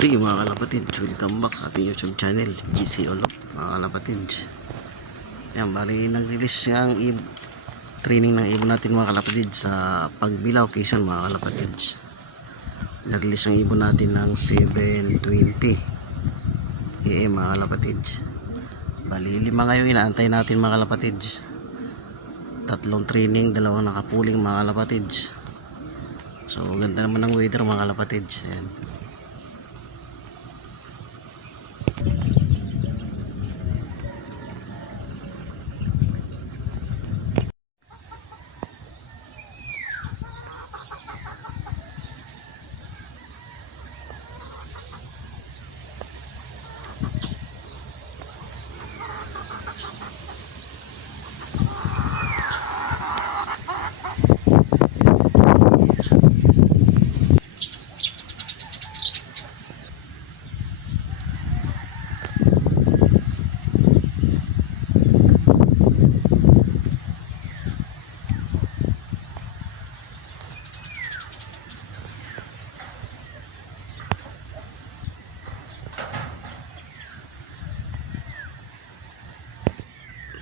Hey mga kalapatid, welcome back sa ating YouTube channel, GC Olop mga kalapatid. Yan, bali nag-release ang training ng ibon natin mga kalapatid sa Pagbilao, Quezon mga kalapatid. Nag-release ang ibon natin ng 7:20 AM mga kalapatid. Bali 5 ngayon inaantay natin mga kalapatid. 3 training, 2 nakapuling mga kalapatid. So ganda naman ng weather mga kalapatid. Yan.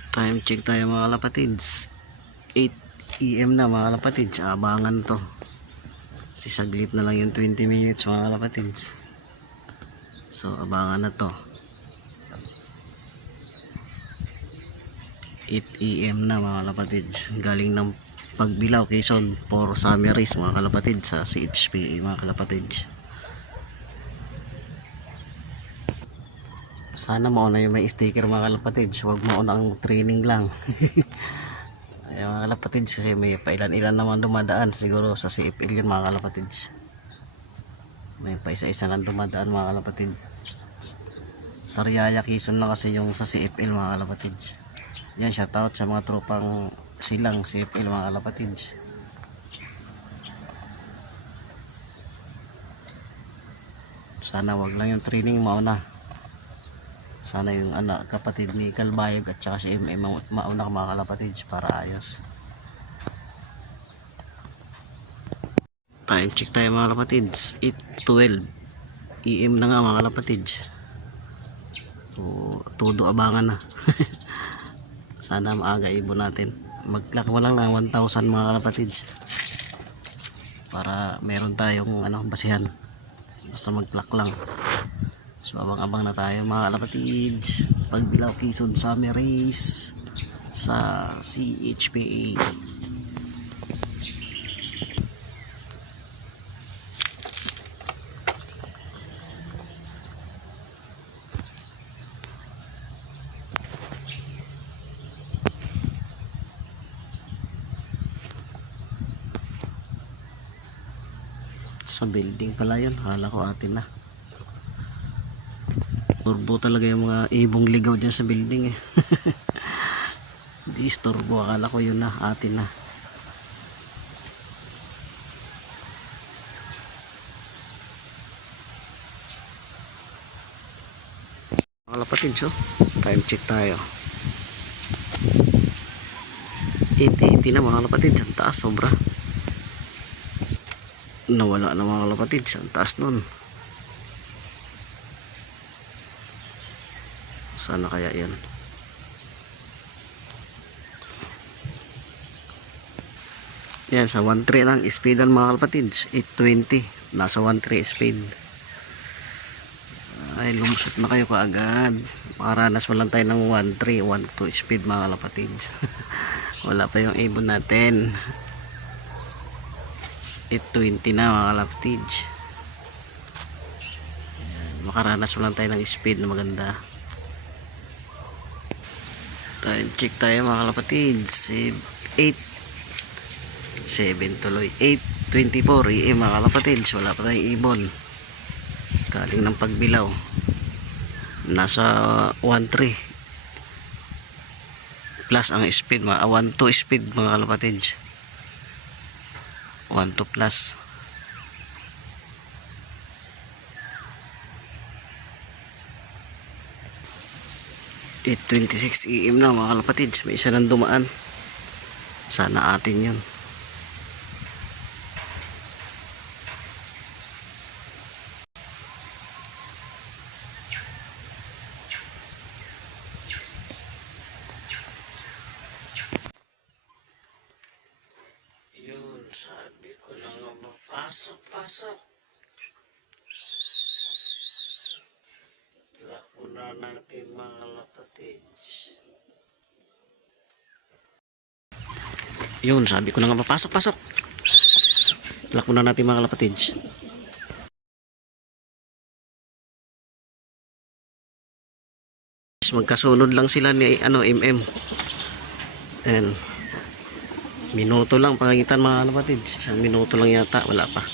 Time check tayo mga kalapatids, 8 AM na mga kalapatids. Abangan to, sisaglit na lang yung 20 minutes mga kalapatids. So abangan na to, 8 AM na mga kalapatids. Galing ng Pagbilao, Quezon for summer race mga kalapatids sa CHPA mga kalapatids. Sana mauna yung may sticker mga kalapatids, huwag mauna ang training lang. Ay mga kalapatids, kasi may pailan-ilan naman dumadaan. Siguro sa CFL yun mga kalapatids, may pa isa-isa lang dumadaan mga kalapatids. Sariaya, Quezon lang kasi yung sa CFL mga kalapatids. Yan, shoutout sa mga tropang silang CFL mga kalapatids. Sana wag lang yung training mauna. Sana yung anak kapatid ni Kalbayog at saka si MM mauna ka mga kalapatids para ayos. Time check tayo mga kalapatids, 8:12 AM na nga mga kalapatids. So, todo abangan na. Sana maaga ibon natin. Mag-clock mo lang 1,000 mga kalapatids para meron tayong basihan. Basta mag-clock lang. So abang-abang na tayo mga kalapatids. Pagbilao, Quezon summer race sa CHPA. Sa building pala yun, hala ko atin na. Turbo talaga yung mga ibong ligaw dyan sa building eh. Di turbo, akala ko yun na, atin na. Mga kalapatids, oh, time check tayo, 8:80 na mga kalapatids. Ang taas, sobra. Nawala na mga kalapatids, ang taas nun. Sana kaya yan. Yan, sa 1.3 lang speedan mga kalapatids, 8:20 nasa 1.3 speed. Ay, lumusot na kayo kaagad. Makaranas mo lang tayo ng 1.3 1.2 speed mga kalapatids. Wala pa yung ibon natin. 8:20 na mga kalapatids. Makaranas mo lang tayo ng speed na maganda. Time check tayo mga kalapatids, 7 tuloy, 8:24 AM mga kalapatids. Wala pa tayong ibon. Galing ng Pagbilao, nasa 1.3 plus ang speed, 1.2 speed mga kalapatids, 1.2 plus. At 26 AM na mga kalapatids. May isa nang dumaan, sana atin yun. Pasok, pasok. Lako na natin mga lapatids. Yun, sabi ko na nga papasok, pasok. Lako na natin mga lapatids. Magkasunod lang sila ni MM. And minuto lang pangitan mga lapatids. Isang minuto lang yata, wala pa.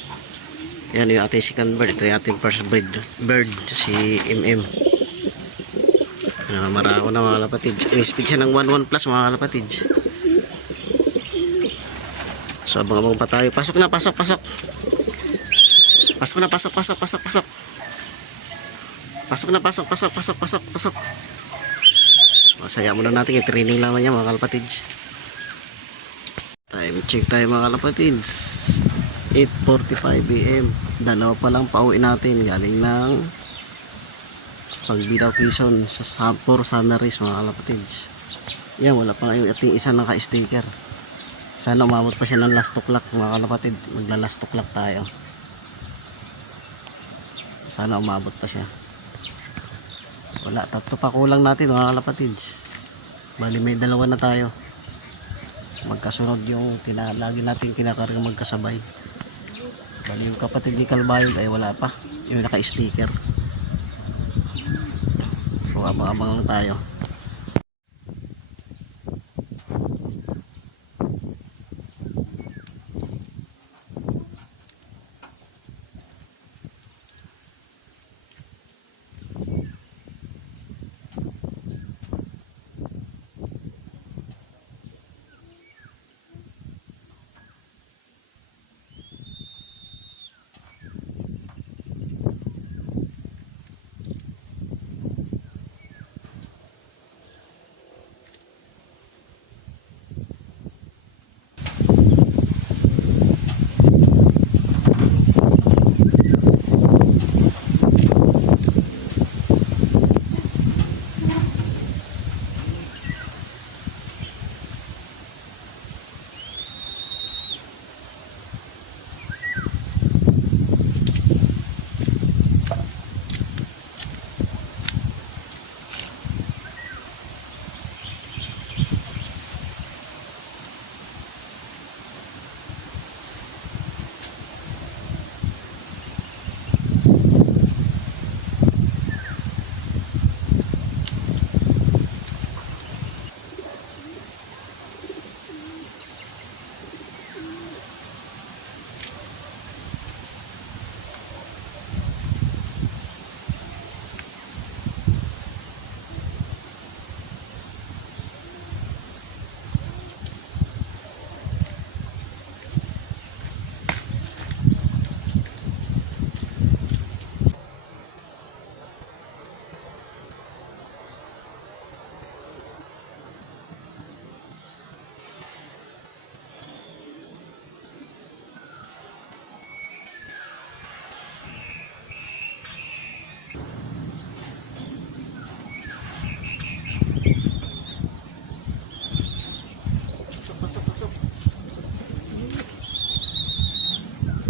Yan yung ating second bird. Ito yung ating first bird si MM. Marako na mga lapatids. In-speed siya ng 1-1 plus mga lapatids. So abang-abang pa tayo. Pasok na, pasok, pasok. Pasok na, pasok, pasok, pasok, pasok. Pasok na, pasok, pasok, pasok, pasok, pasok. Saya muna natin, i-training lang niya mga kalapatids. Time check tayo mga kalapatids. 8:45 AM. Dalawa pa lang pauwi natin galing ng Pagbilaw Quezon sa Sampor Summer Race mga kalapatids. Yan, wala pa ngayon ating isa naka-sticker. Sana umabot pa siya ng last o'clock mga kalapatid. Magla last o'clock tayo. Sana umabot pa siya. Wala, tatlo pa kulang natin mga kalapatids. Bali may dalawa na tayo. Magkasunod yung lagi natin kinakarga magkasabay. Bali yung kapatid ni Kalbayog ay wala pa. Yung naka-sticker. So abang-abang lang tayo.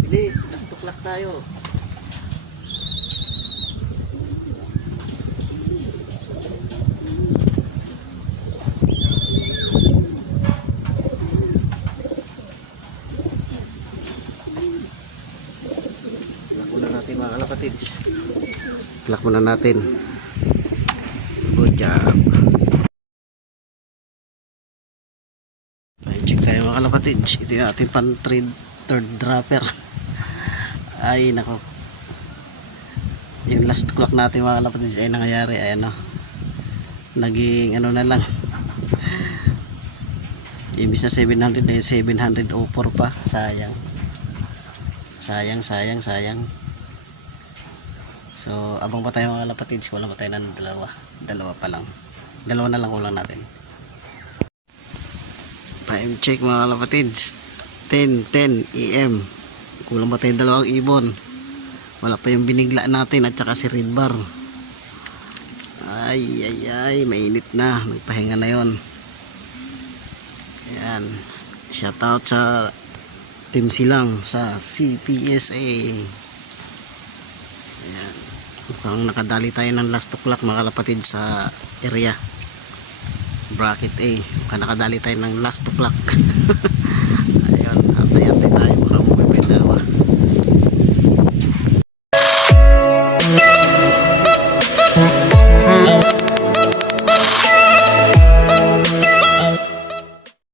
Bilis, last o'clock tayo. Lock muna natin mga kalapatids. Lock muna natin. Good job. Check tayo mga kalapatids. Ito yung ating third dropper. Ay nako, yung last clock natin mga kalapatids ay nangyayari ay ano, naging ano na lang, ibig na 700 ay 704 pa. Sayang. So abang pa tayo mga kalapatids. Kulang pa tayo ng dalawa pa lang, dalawa na lang kulang natin. Time check mga kalapatids, 10:10 AM. Kulang pa tayong dalawang ibon. Wala pa yung binigla natin at saka si Red Bar. Ay, mainit na. Nagpahinga na yon. Ayan. Shout out sa Team Silang sa CPSA. Ayan. Mukhang nakadali tayo ng last o'clock mga kalapatid sa area bracket A. Mukhang nakadali tayo ng last o'clock.